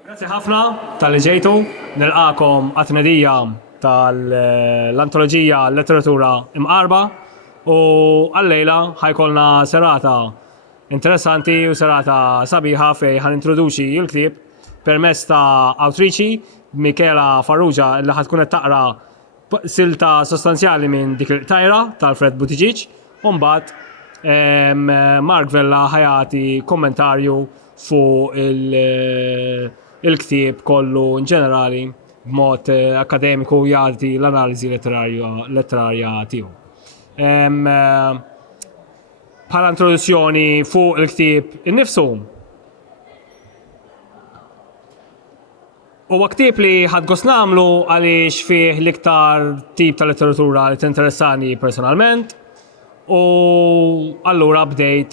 Grazie ħafna tal-li ġejtu, nilqakom għat-tnedija tal-antoloġija letteratura imqarba u għallejla ħajkolna serata interessanti u serata sabiħa fej ħan introduċi il-ktib permezz ta' Awtriċi Michela Farrugia li ħatkun qed taqra silta sostanzjali minn dik il-tajra tal-Fred Buttigieg u mbagħad Mark Vella ħajati kommentarju fuq il-ktib kollu in ġenerali b'mod akademiku jagħti l-analiżi letterarja tiegħu. Bħala introduzzjoni fuq il-ktib innifsu. Huwa ktib li ħadgost nagħmlu għaliex fih l-iktar tip ta' letteratura li tinteressani personalment u allura bdejt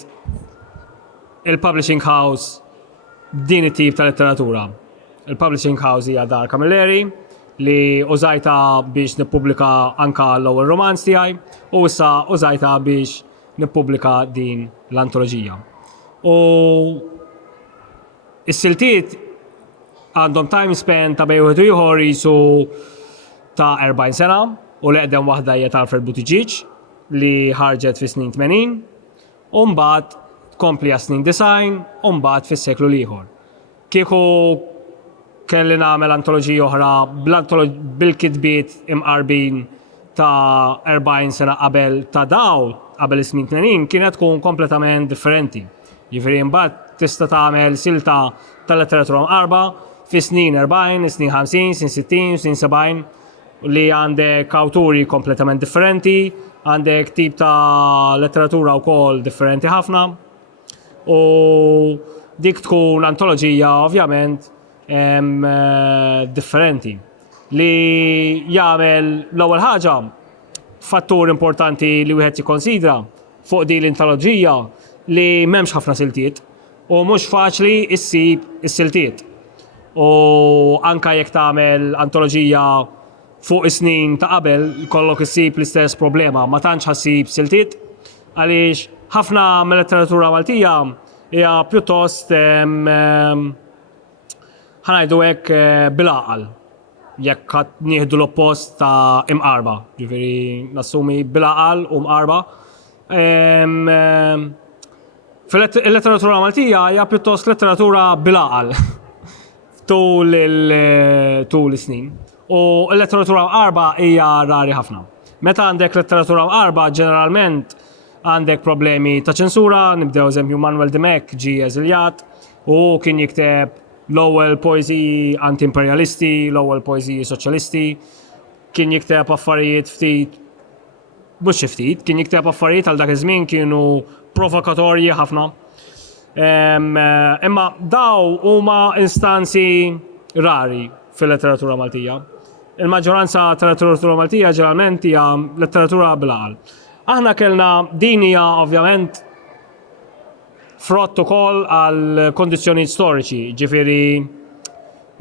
il-Publishing House din it-tip ta' letteratura. Il-Publishing House hija Dar Camilleri li użajta biex nippubblika anka l-ewwel romanz tiegħi u issa użajta biex nippubblika din l-antoloġija. U is-siltiet għandhom time span ta' bejn wieħed u ieħor jisu ta' 40 sena u l-eqdem waħda hija tal-Fred Buttigieg li ħarġet fi snin 80 u mbagħad tkompli għas snin 90 u mbagħad fis-seklu ieħor. Kieku kelli nagħmel antoloġija oħra bil-kitbiet imqarbin ta' 40 sena qabel ta' qabel is-snin 80 kienet tkun kompletament differenti. Jiġifieri mbagħad tista' tagħmel silta tal-letteratura mqarba fi snin 40, snin 50, snin 60, snin 70 li għandek awturi kompletament differenti, għandek tip ta' letteratura wkoll differenti ħafna u dik tkun antoloġija ovvjament differenti li jagħmel l-ewwel ħaġa fattur importanti li wieħed jikkonsidra fuq din l-antoloġija li m'hemmx ħafna siltiet u mhux faċli issib is-siltiet. U anka jekk tagħmel antoloġija fuq is-snin ta' qabel kollok issib l-istess problema, ma tantx ħassib siltiet għaliex ħafna mill-letteratura Maltija hija pjuttost ħanajdu hekk bil-għaqal jekk qed nieħdu l-oppost ta' imqarba, ġifieri nassumi bil-għaqal u mqarba. Fil-letteratura Maltija hija pjuttost letteratura bil-għaqal tul is-snin. U l-letteratura mqarba hija rari ħafna. Meta għandek letteratura mqarba ġeneralment għandek problemi ta' ċensura, nibdew eżempju Manuel Demek ġie eżiljat u kien jikteb l-ewwel poeżiji anti-imperialisti, l-ewwel poeżiji soċjalisti, kien jikteb affarijiet ftit mhux xi ftit, kien jikteb affarijiet għal dak iż-żmien kienu provokatorji ħafna. Imma daw huma instanzi rari fil-letteratura Maltija. Il-maġġoranza tal-letteratura Maltija ġeneralment hija letteratura bil-għaqal. Aħna kellna din hija ovvjament frott ukoll għal kondizzjonijiet storiċi, ġifieri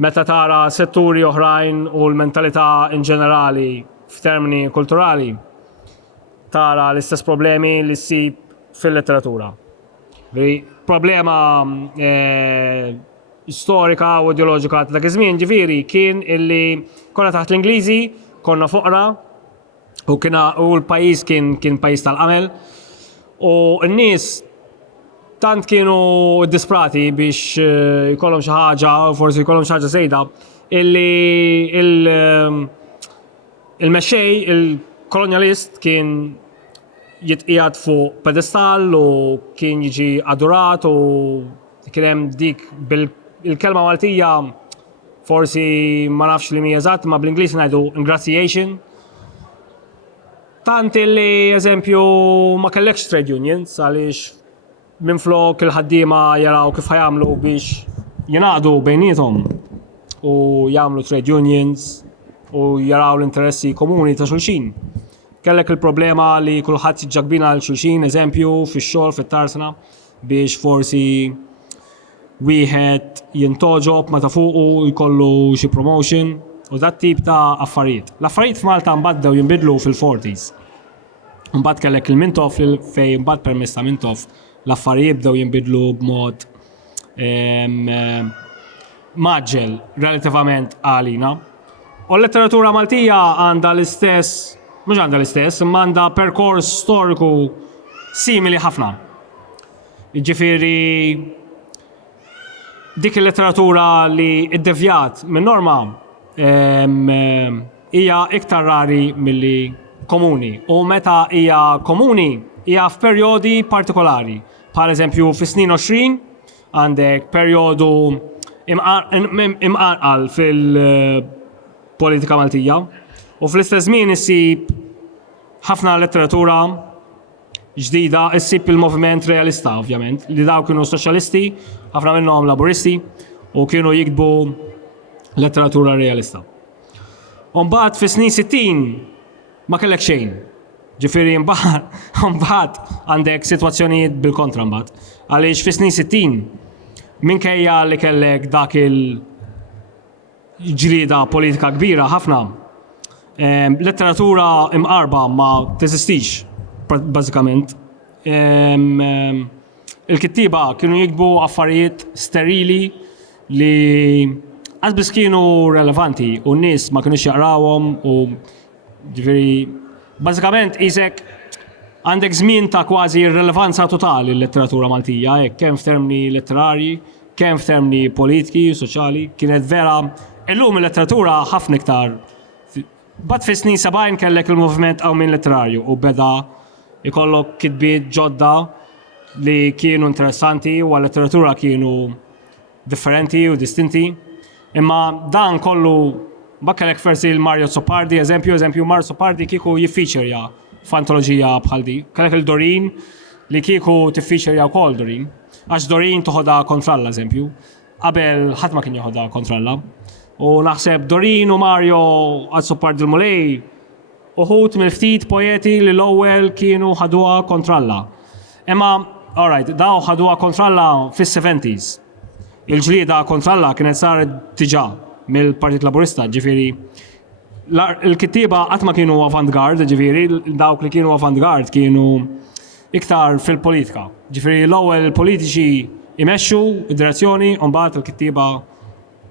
meta tara setturi oħrajn u l-mentalità in ġenerali f'termini kulturali tara l-istess problemi li ssib fil-letteratura. Problema storika u ideoloġika ta' dak iż-żmien ġifieri kien illi konna taħt l-Ingliżi, konna foqra u l-pajjiż kien pajjiż tal-qamel u n-nies tant kienu disprati biex jkollhom xi ħaġa, forsi jkollhom xi ħaġa żejda, illi il-mexxej, il-kolonjalist kien jitqiegħed fuq pedestal u kien jiġi adurat u kien hemm dik il-kelma Maltija forsi ma nafx li mija eżatt, ma bl-Ingliż ngħidu ingratiation. Tant illi eżempju ma kellekx trade unions għaliex minflok il-ħaddiema jaraw kif ħajamlu biex jingħaqdu bejniethom u jagħmlu trade unions u jaraw l-interessi komuni ta' xulxin. Kellek il-problema li kulħadd jiġġagbina għal xulxin, eżempju fix-xogħol fit-tarsna biex forsi wieħed jintoġob meta fuqu jkollu xi promotion u dat tip ta' affarijiet. L-affarijiet f'Malta mbagħad jinbidlu fil-40s. Mbagħad kellek il-Mintoff fejn mbagħad permezz ta' Mintoff l-affarijiet bdew jinbidlu b'mod maġġel relativament għalina. U l-letteratura Maltija għandha l-istess, mhux għandha l-istess, imma għandha perkors storiku simili ħafna. Ġifieri dik il-letteratura li iddevjat minn norma hija iktar rari milli komuni. U meta hija komuni hija f'perjodi partikolari. Bħal eżempju fis-snin 20 għandek perjodu imqanqal fil-politika Maltija u fl-istess żmien issib ħafna letteratura ġdida, issib il-moviment realista ovvjament, li daw kienu soċjalisti, ħafna minnhom laburisti u kienu jiktbu letteratura realista. U mbagħad fis-snin 60 ma kellek xejn. Ġifieri mbagħad għandek sitwazzjonijiet bil-kontra mbagħad. Għaliex fis-snin 60 minkejja li kellek dak il-ġlieda politika kbira ħafna, letteratura imqarba ma teżistix bażikament. Il-kittiba kienu jiktbu affarijiet sterili li għazbis kienu relevanti u n-nies ma kienux jaqrawhom u ġifieri bażikament isek għandek żmien ta' kważi irrelevanza totali l-letteratura Maltija, kemm f'termini letterarji, kemm f'termini politiki, soċjali, kienet vera illum il-letteratura ħafna iktar. Bad fis-snin 70 kellek il-moviment qawmien letterarju u beda ikollok kitbiet ġodda li kienu interessanti u għal-letteratura kienu differenti u distinti. Imma dan kollu bakkelek fersi il-Mario Sopardi, eżempju Mario Sopardi kieku jiffiċerja f'antoloġija bħal di. Kellek il-Dorin li kieku tiffiċerja wkoll Dorin. Għax Dorin toħodha kontralla eżempju. Qabel ħadd ma kien joħodha kontralla. U naħseb Dorin u Mario għal Sopardi l-Mulej uħud mill-ftit poeti li l-ewwel kienu ħaduha kontralla. Imma, alright, daw ħaduha kontralla fis-70s. Il-ġlieda kontralla kienet saret diġà mill-Partit Laburista, ġifieri il-kittiba qatt ma kienu avant-garde, ġifieri dawk li kienu avant-garde kienu iktar fil-politika. Ġifieri l-ewwel politiċi imexxu id-direzzjoni u mbagħad il-kittiba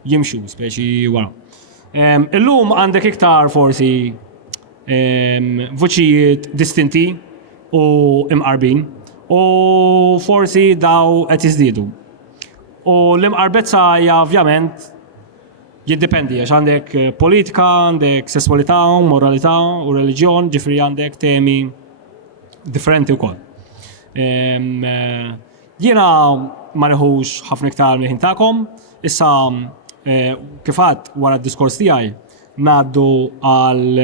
jimxu speċi wara. Illum għandek iktar forsi vuċijiet distinti u imqarbin u forsi daw qed jiżdiedu. U l-imqarbezza hija ovvjament jiddependi, għax għandek politika, għandek sessualità, moralità u reliġjon, ġifri għandek temi differenti wkoll. Jiena ma neħux ħafna iktar minn ħin tagħkom, issa kif għadd wara d-diskors tiegħi ngħaddu għal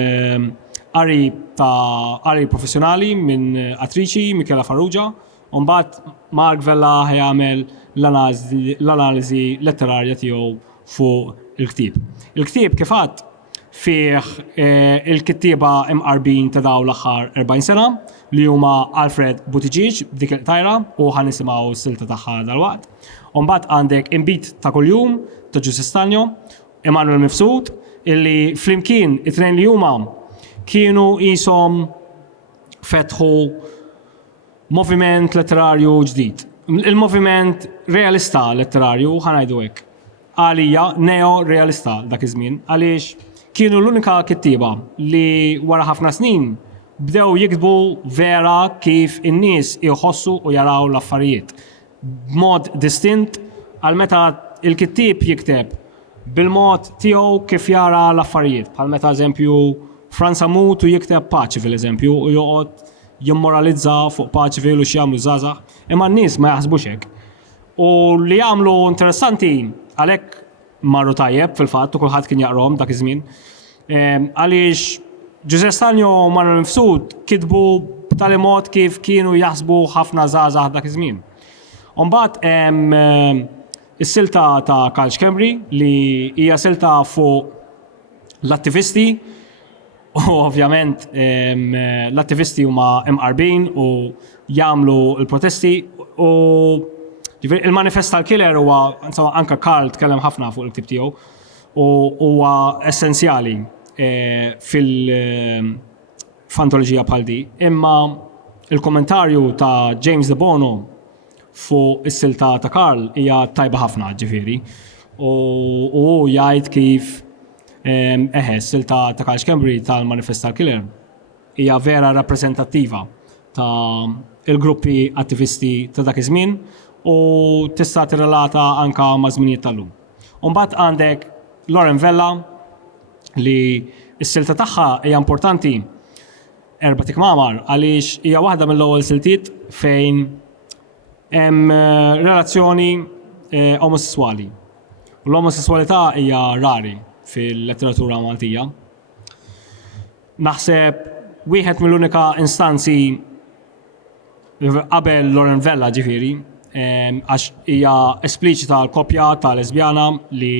qari professjonali minn attriċi Michela Farrugia, u mbagħad Mark Vella ħajamel l-analiżi letterarja tiegħu fuq il-ktieb. Il-ktieb kif għadd fih il-kittieba imqarbin ta' dawn l-aħħar 40 sena li huma Alfred Buttigieg dik il-tajra u ħanisimgħu s-silta tagħha dalwaqt. U mbagħad għandek Imbit ta' kuljum ta' Giuseppe Stanjo, Emanuel Mifsud, illi flimkien it-tnejn li huma kienu qishom fetħu moviment letterarju ġdid. Il-moviment realista letterarju ħanajdu hekk. Għalija neo-realista dak iż-żmien, għaliex kienu l-unika kittieba li wara ħafna snin bdew jiktbu vera kif in-nies iħossu u jaraw l-affarijiet. B'mod distint għal meta il-kittieb jikteb bil-mod tiegħu kif jara l-affarijiet. Bħal meta eżempju Franz Amut u jikteb Paċivil eżempju u joqgħod jimmoralizza fuq Paċivil u x'jagħmlu żgħażagħ, imma n-nies ma jaħsbux hekk. U li jagħmlu interessanti għalhekk marru tajjeb fil-fatt u kulħadd kien jaqrom dak iż-żmien. Għaliex Giuseppe Stanjo u Emanuel Mifsud kitbu b'tali mod kif kienu jaħsbu ħafna żgħażagħ dak iż-żmien. U mbagħad hemm is-silta ta' College Cambridge li hija silta fuq l-attivisti u ovvjament l-attivisti huma imqarbin u jagħmlu l-protesti u il-manifest tal-killer huwa anke Karl tkellem ħafna fuq il-ktieb tiegħu u huwa essenzjali f'antoloġija bħal di. Imma il-kommentarju ta' James De Bono fuq is-silta ta' Karl hija tajba ħafna ġifieri. u jgħid kif silta ta' Carl Schembri tal-Manifest tal-Killer hija vera rappreżentattiva ta' il-gruppi attivisti ta' dak iż-żmien u tista' tirrelata anka ma' żminijiet tal-lum. Mbagħad għandek Lauren Vella li s-silta tagħha hija importanti erba' tikmamar għaliex hija waħda mill-ewwel siltiet fejn hemm relazzjoni omosessuali. L-omosessualità hija rari fil-letteratura Maltija. Naħseb wieħed mill-unika instanzi qabel Lauren Vella ġifieri għax hija espliċita l-koppja ta' lesbjana li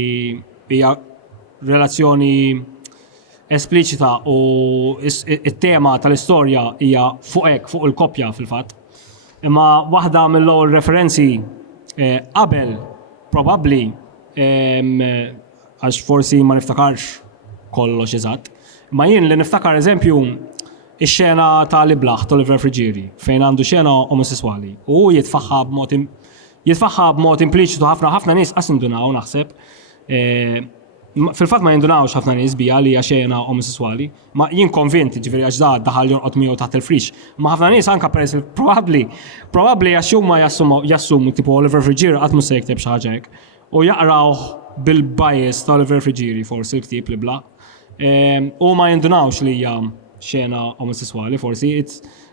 hija relazzjoni espliċita u it-tema tal-istorja hija fuq hekk, fuq il-koppja fil-fatt. Imma waħda mill-ewwel referenzi qabel probabbli għax forsi ma niftakarx kollox eżatt. Ma jien li niftakar eżempju ix-xena ta' Liblaħ Oliver Frigieri fejn għandu xena omosessuali u jitfaħħa b'mod impliċitu ħafna nies qas jindunaw naħseb. Fil-fatt ma jindunawx ħafna nies bija li hija xena omosessuali, ma jien konvinti ġifieri għax daħal jorqod miegħu taħt il-frix. Ma ħafna nies anke peress probabbli għax huma jassumu tipo Oliver Frigieri qatt mhux se jikteb xi ħaġa hekk u jaqrawh bil-bias ta' Oliver Frigieri forsi l-ktieb Liblaħ. U ma jindunawx li hija xena omosessuali forsi.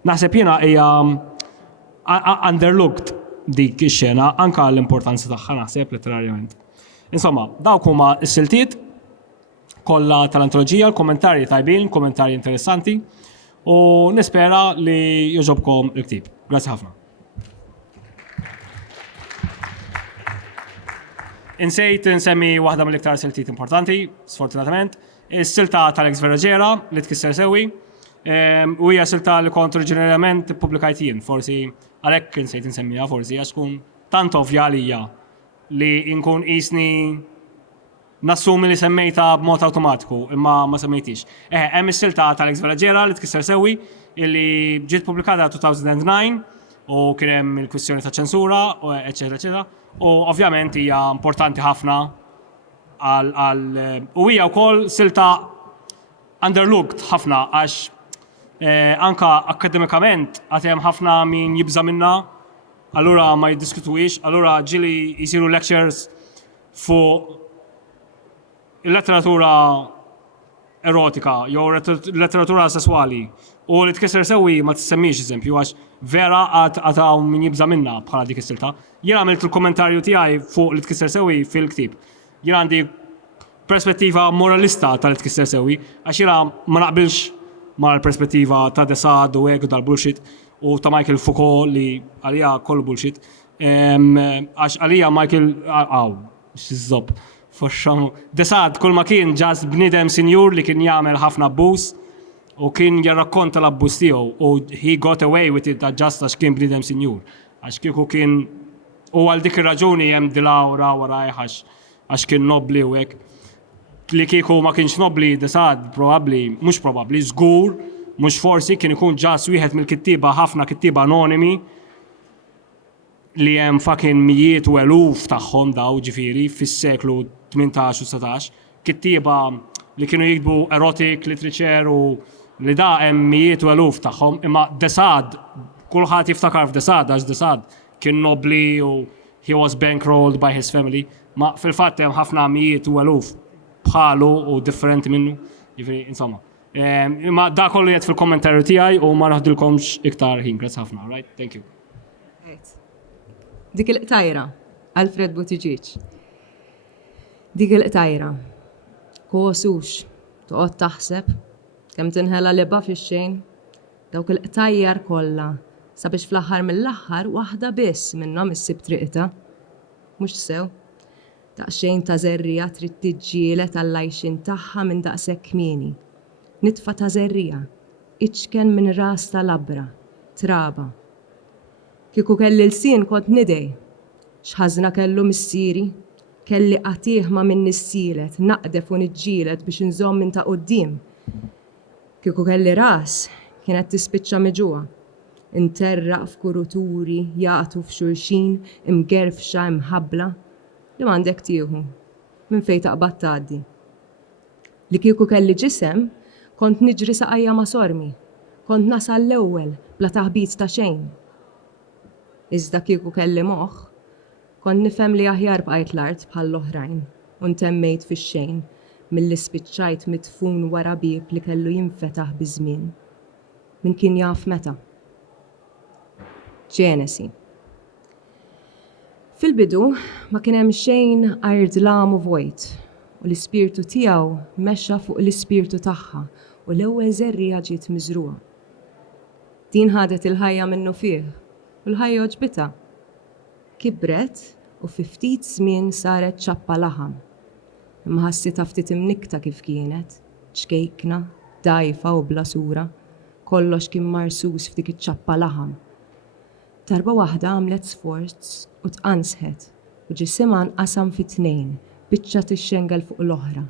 Naħseb jiena hija underlooked dik ix-xena anke l-importanza tagħha naħseb letterarjament. Insomma, dawk huma s-siltiet kollha tal-antoloġija, l-kommentarji tajbin, kommentarji interessanti u nispera li jogħġobkom il-ktieb. Grazzi ħafna. Insejt nsemmi waħda mill-iktar siltiet importanti, sfortunatament, is-silta tal-Ex Veragera li tkisser sewwi u hija silta li kont oriġinarjament publikajt jien, forsi għalhekk insejt insemmiha forsi għax tkun tant ovvja għalija li nkun qisni nassumi li semmejta b'mod awtomatiku imma ma semmejtix. Hemm is-silta tal-Ex Veragera li tkisser sewwi illi ġiet pubblikata 2009 u kien hemm il-kwistjoni ta' ċensura u eċetera. U ovvjament hija importanti ħafna u hija wkoll silta underlooked ħafna għax anka akademikament għad hemm ħafna min jibża minnha, allura ma jiddiskutwix, allura ġieli jsiru lectures fuq il-letteratura erotika jew letteratura sesswali u li tkisser sewwi ma tissemmix eżempju għax vera għad hawn min jibża minnha bħala dik is-silta. Jien għamilt il-kommentarju tiegħi fuq li tkisser sewwi fil-ktieb. Jien għandi perspettiva moralista tal-li tkisser sewwi għax jiena ma naqbilx mal-perspettiva ta' Desad u hekk dal-bullshit u ta' Michael Foucault li għalija kollu bullshit. Għax għalija Michael xizzob. Desad kull ma kien ġas bnidem sinjur li kien jagħmel ħafna abbuż u kien jarrakkonta l-abbuż tiegħu u he got away with it ġast għax kien bnidem sinjur. Għax kieku kien u għal dik ir-raġuni hemm dilawra warajh għax kien nobbli u hekk. Li kieku ma kienx nobbli Desad probabbli żgur mhux forsi kien ikun ġas wieħed mill-kittieba ħafna kittieba anonimi li hemm fucking mijiet u eluf tagħhom daw ġifieri fis-seklu 18 u 19, kittieba li kienu jiktbu erotic literature u li da hemm mijiet u eluf tagħhom, imma Desad kulħadd jiftakar f'Desad għax Desad kien nobbli u he was bankrolled by his family, ma fil-fatt hemm ħafna mijiet u eluf bħalu u differenti minnu, ġifieri insomma. Imma da kollu jgħid fil-kommentarju tiegħi u ma naħdilkomx iktar ħin, grazzi ħafna, right? Thank you. Dik il-qtajra, Alfred Buttigieg. Dik il-qtajra, kosux, toqgħod taħseb, kemm tinħela liba fix-xejn, dawk il-qtajjar kollha, sabiex fl-aħħar mill-aħħar waħda biss minnhom issib triqta. Mhux sew. Daqsxejn ta' żerrija trid tiġġieled għall-għajxin tagħha minn daqshekk kmieni. Nitfa' ta' żerrija, iċken minn ras tal-abra, traba. Kieku kelli l-sien kont nidej, x'ħażna kellu missieri, kelli qatih ma' minn nissielet, naqdef u niġġielet biex inżomm minn ta' quddiem. Kieku kelli ras, kienet tispiċċa miġuha, interraq f'kuruturi jaqtu f'xulxin imgerfxa imħabbla li m'għandek tieħu minn fejn taqbad tgħaddi. Li kieku kelli ġisem, kont niġri saqajja ma' sormi, kont nasal l-ewwel bla taħbit ta' xejn. Iżda kieku kelli moħħ, kont nifhem li aħjar bqajt l-art bħall-oħrajn u ntemmejt fix-xejn milli spiċċajt midfun wara bieb li kellu jinfetaħ biż-żmien. Min kien jaf meta. Ġenesi. Fil-bidu ma kien hemm xejn ardlam u vojt u l-ispirtu tiegħu mexxa fuq l-ispirtu tagħha u l-ewwel żerriegħa ġiet miżruha. Din ħadet il-ħajja minnu fih u l-ħajja oġbitha. Kibret u fi ftit żmien saret ċappa laħam. Imma ħassitha ftit imnikta kif kienet, ċkejkna, dajfa u bla sura, kollox kien marsus f'dik iċ-ċappa laħam. Darba waħda għamlet sforz u tqansħet u ġisimha nqasam fi tnejn, biċċa tixxengel fuq l-oħra.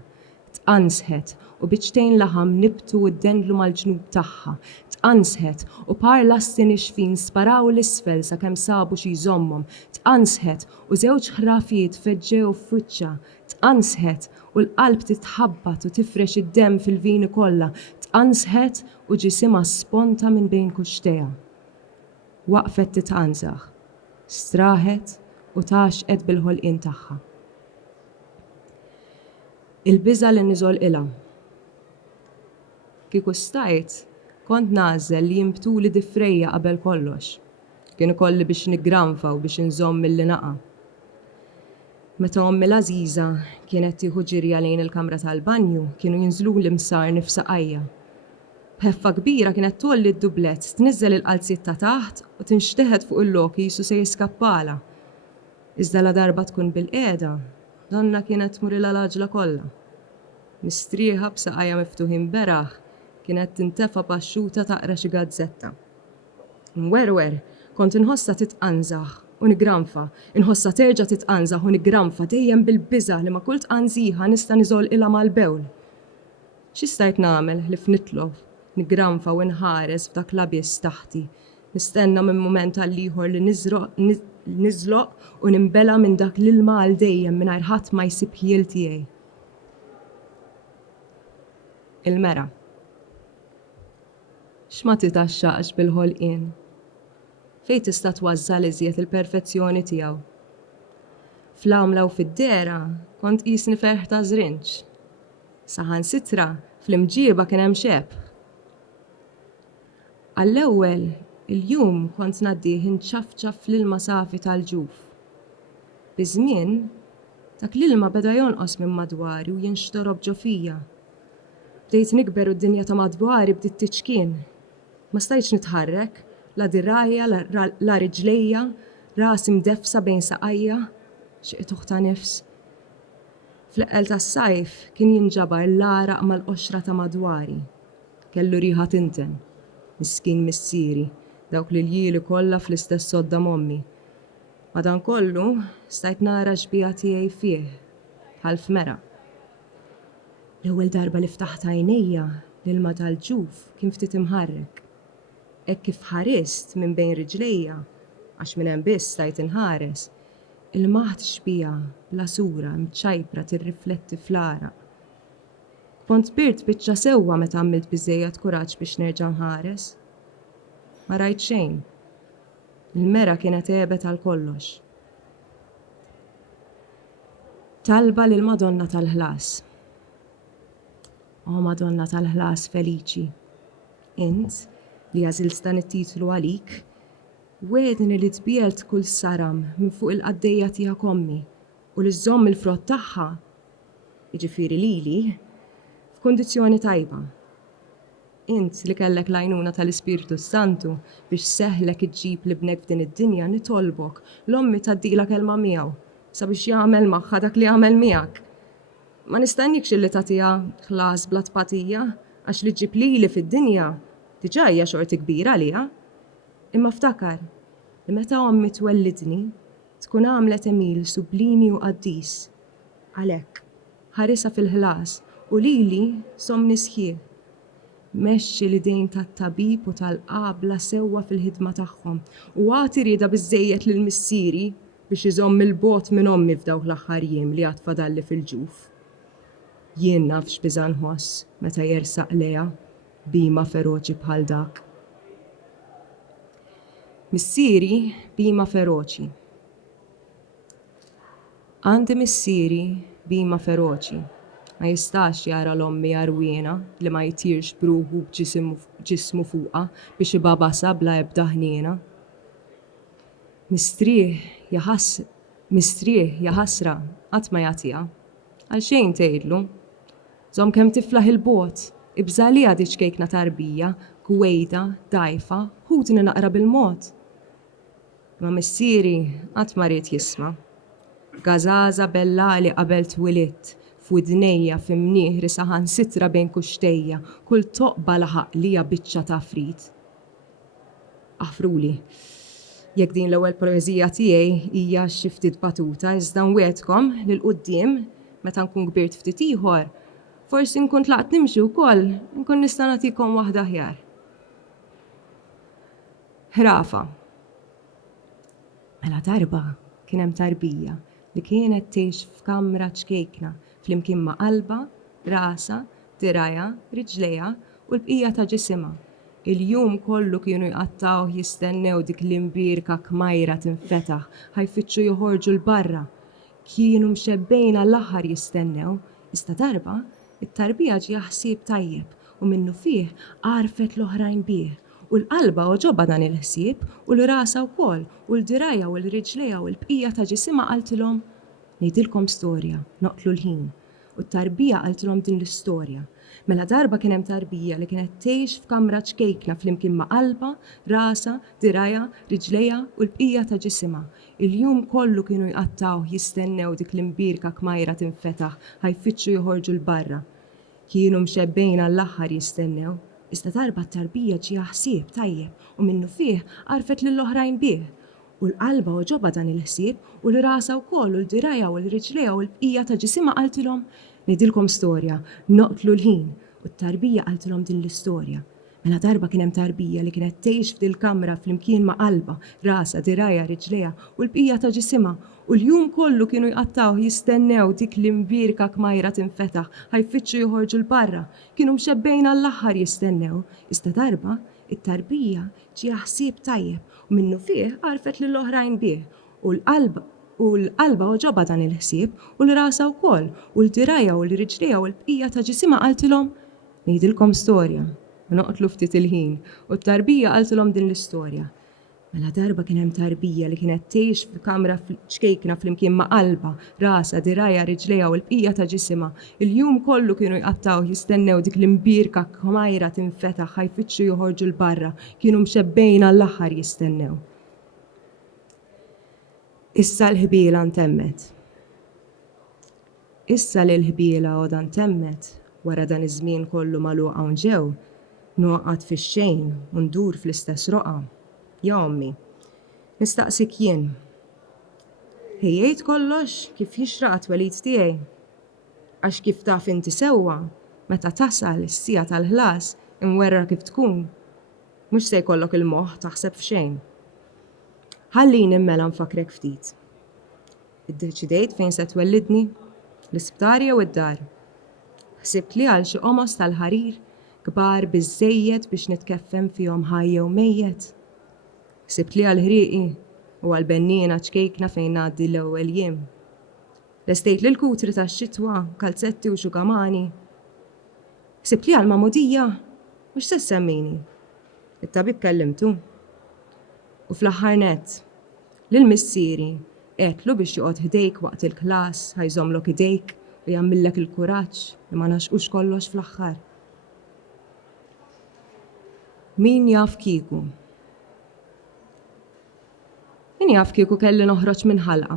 Tqansħet u biċċtejn laħam nibtu u ddendlu mal-ġnub tagħha. Tqansħet u par lasti nixfin sparaw l-isfel sakemm sabu xi jżommhom. Tqansħet u żewġ ħrafijiet feġġew f'wiċċha. Tqansħet u l-qalb titħabbat u tifrex id-demm fil-vini kollha. Tqansħet u ġisimha sponta minn bejn kuxtejha. Waqfet titqansaħ, straħet u taxqet bil-ħolqien tagħha. Il-biża li niżol ilha. Kieku stajt, kont nagħżel li jimbtuli difrejja qabel kollox. Kien ikolli biex niggranfa u biex inżomm milli naqa'. Meta ommi l-Ażiża kienet tieħu ġirja lejn il-kamra tal-banju, kienu jinżluli msarni f'saqajja. B'ħeffa kbira kienet tolli d-dublett, tniżżel il-qalziet ta' taħt u tinxteħed fuq il-loki jisu se jiskappala. Iżda la darba tkun bil-qiegħda, donna kienet tmurila l-aġla kollha. Mistrieħa b'saqajja miftuħin beraħ, kienet tintefa' paxxuta taqra xi gazzetta. Mwerwer, kont inħossa titqanżaħ u nigranfa, inħossa terġa' titqanżaħ u nigranfa dejjem bil-biża' li ma' kull tqanżiħa nista' niżolqilha mal-bewl. X'istajt nagħmel li fnitlob, nigranfa u nħares f'dak l-abies taħti, nistenna minn mument għal ieħor li niżloq u nimbela minn dak l-ilma għal dejjem mingħajr ħadd ma jsib ħiel tiegħi. Il-mera. X'ma titaxxaqx bil-ħolqien? Fejn tista' tważżal iżjed il-perfezzjoni tiegħu. Fl-għamla u fid-dera kont qisni ferħ ta' żrinġ. Saħansitra fl-imġieba kien hemm xepp. Għall-ewwel il-jum kont ngħaddih inċafċaf fl-ilma safi tal-ġuf. Biż-żmien dak l-ilma beda jonqos minn madwari u jinxtorob ġo fija. Bdejt nikber u d-dinja ta' madwari bdiet tiċkien. Ma stajtx nitħarrek, la dirajja, la riġlejja, rasi mdefsa bejn saqajja, xiqtuħ ta' nifs. Fl-eqqel tas-sajf kien jinġabar l-araq mal-qoxra ta' madwari. Kellu riħa tinten, miskin missieri, dawk li l-jieli kollha fl-istess sodda mommi. Madankollu stajt nara xbija tiegħi fih, bħal f'mera. L-ewwel darba li ftaħt għajnejja l-ilma tal-ġuf kien ftit imħarrek. Hekk kif ħarist minn bejn riġlejja, għax minn hemm biss stajt inħares, il-maħt xbija bla sura mċajpra tirrifletti fl-araq. Kont birt biċċa sewwa meta għamilt biżżejjed kuraġġ biex nerġa' nħares. Ma rajt xejn. Il-mera kienet qiegħbet għal kollox. Talba lil Madonna tal-ħlas. O Madonna tal-ħlas Feliċi, int li għażilt dan it-titlu għalik, wedni li tbielt kull saram minn fuq il-qaddejja tiegħek ommi u li żomm il-frott tagħha, jiġifieri lili, f'kundizzjoni tajba. Int li kellek l-għajnuna tal-Ispiritu Santu biex seħlek iġġib libnek f'din id-dinja nitolbok l-ommi taddila kelma miegħu sabiex jagħmel magħha dak li jagħmel miegħek. Ma nistennikx li tagħtiha ħlas bla tpatija għax li ġġib lili fid-dinja diġà hija xorti kbira għaliha. Imma ftakar li meta ommi twellidni tkun għamlet emil sublimi u qaddis. Għalhekk ħarisha fil-ħlas u lili somni sħiħ. Mexxi l-idejn tat-tabib u tal-qabla sewwa fil-ħidma tagħhom u għati rieda biżżejjed lill-missieri biex iżomm il-bot minn ommi f'dawk l-aħħar jiem li għad fadalli fil-ġuf. Jien nafx biżan ħoss meta jersaq leja bima feroċi bħal dak. Missieri bima feroċi. Għandi missieri bima feroċi. Ma jistax jara l-ommi arwina li ma jitirx bruħu ġismu fuqa biex ibabasa bla ebda ħniena. Mistrieħ jaħasra qatt ma jagħtiha. Għal xejn tgħidlu. Żomm kemm tiflaħ il-bot, ibżalija diċkejkna tarbija, gwejda, dajfa, ħudni naqra bil-mod. Ma missieri qatt ma ried jisma'. Gażaża bellali qabel twilit, f'widnejja f'imnieħri saħan sitra bejn kuxtejja, kull toqba laħaq lija biċċa ta' frit. Aħfruli, jekk din l-ewwel poeżija tiegħi hija xi ftit batuta iżda nwiegħdkom li l-qudiem meta nkun kbirt ftit ieħor, forsi nkun tlaqt nimxi wkoll, nkun nista' nagħtikom waħda aħjar. Ħrafa. Mela darba kien hemm tarbija li kienet tgħix f'kamra ċkejkna flimkien ma' qalba, rasa, dirajja, riġlejha u l-bqija ta' ġisimha. Il-jum kollu kienu jqattaw jistennew dik l-imbirka kmajra tinfetaħ, ħajfittxu joħorġu l-barra. Kienu mxebbejn għall-aħħar jistennew, iżda darba it-tarbija ġie ħsieb tajjeb u minnu fih għarfet l-oħrajn bih. U l-qalba oġobha dan il-ħsieb u l-rasa wkoll u l-dirajja u l-riġlejha u l-bqija ta' ġisimha qaltilhom ngħidilkom storja, noqtlu l-ħin. U t-tarbija qaltilhom din l-istorja. Mela darba kien hemm tarbija li kienet tgħix f'kamra ċkejkna flimkien ma' qalba, rasa, dirajja, riġlejha u l-bqija ta' ġisimha. Il-jum kollu kienu jqattaw jistennew dik l-imbirka kmajra tinfetaħ, ħajfittxu joħorġu l-barra. Kienu mxebbejn għall-aħħar jistennew. Iżda darba t-tarbija ġie ħsieb tajjeb u minnu fih għarfet lill-oħrajn bih. U l-qalba oġobha dan il-ħsieb u l-rasa wkoll u l-dirajja u l-riġlejha u l-bqija ta' ġisimha qaltilhom ngħidilkom storja, noqtlu l-ħin u t-tarbija qaltilhom din l-istorja. Mela darba kien hemm tarbija li kienet tgħix f'dil kamra flimkien ma' qalba, rasa, dirajja, riġlejha u l-bqija ta' ġisimha u l-jum kollu kienu jqattaw jistennew dik l-imbirka kmajra tinfetaħ, ħajfittxu joħorġu l-barra, kienu mxebbejn għall-aħħar jistennew, iżda darba it-tarbija ġie ħsieb tajjeb u minnu fih għarfet lill-oħrajn bih u l-qalba oġobha dan il-ħsieb u l-rasa wkoll u l-dirajja u l-riġlejha u l-bqija ta' ġisimha qaltilhom ngħidilkom storja u noqtlu ftit il-ħin u t-tarbija qaltilhom din l-istorja. Mela darba kien hemm tarbija li kienet tgħix f'kamra ċkejkna flimkien ma' qalba, rasa, dirajja, riġlejha u l-bqija ta' ġisimha. Il-jum kollu kienu jqattaw jistennew dik l-imbirka kmajra tinfetaħ ħajfittxu joħorġu l-barra, kienu mxebbejn għall-aħħar jistennew. Issa l-ħbiela ntemmet. Issa li l-ħbiela għoda ntemmet wara dan iż-żmien kollu magħluq hawn ġew, noqgħod fix-xejn u ndur fl-istess roqa. Ja ommi, nistaqsik jien. Ħejjejt kollox kif jixraq twelid tiegħi. Għax kif taf inti sewwa, meta tasal is-sija tal-ħlas imwerra kif tkun, mhux se jkollok il-moħħ taħseb f'xejn. Ħallini immela nfakrek ftit. Iddeċidejt fejn se twellidni, l-isptar jew id-dar. Ħsibt li għal xi qomos tal-ħarir kbar biżżejjed biex nitkeffem fihom ħajja u mejjed. Ħsibt li għal-ħrieqi u għal-bennina ċkejkna fejn ngħaddi l-ewwel jiem. Lestejt li l-kutri tax-xitwa, kalzetti u xugamani. Ħsibt li għal-mamudija, mhux se semmini. It-tabib kellimtu. U fl-aħħar nett, lill-missieri qedtlu biex joqgħod ħdejk waqt il-klass, ħajżomlok idejk u jagħmillek il-kuraġġ li ma naxqux kollox fl-aħħar. Min jaf kieku? Min jaf kieku kelli noħroġ minn ħalqa.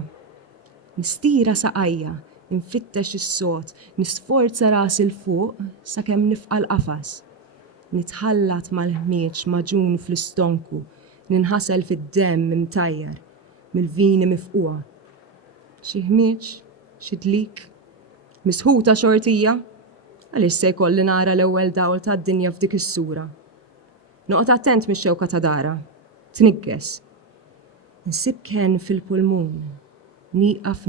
Nistira saqajja, nfittex is-sod, nisforza rasi l-fuq sakemm nifqa' l-qafas. Nitħallat mal-ħmieġ maġun fl-istonku, ninħasel fid-demm imtajjar, mill-vini mifquha. Xi ħmieġ, xi dlik, misħuta xortija, għaliex se jkolli nara l-ewwel dawl tad-dinja f'dik is-sura. Noqgħod attent mix-xewka ta' dara, tniggess. Nsib ken fil-pulmun, nieqaf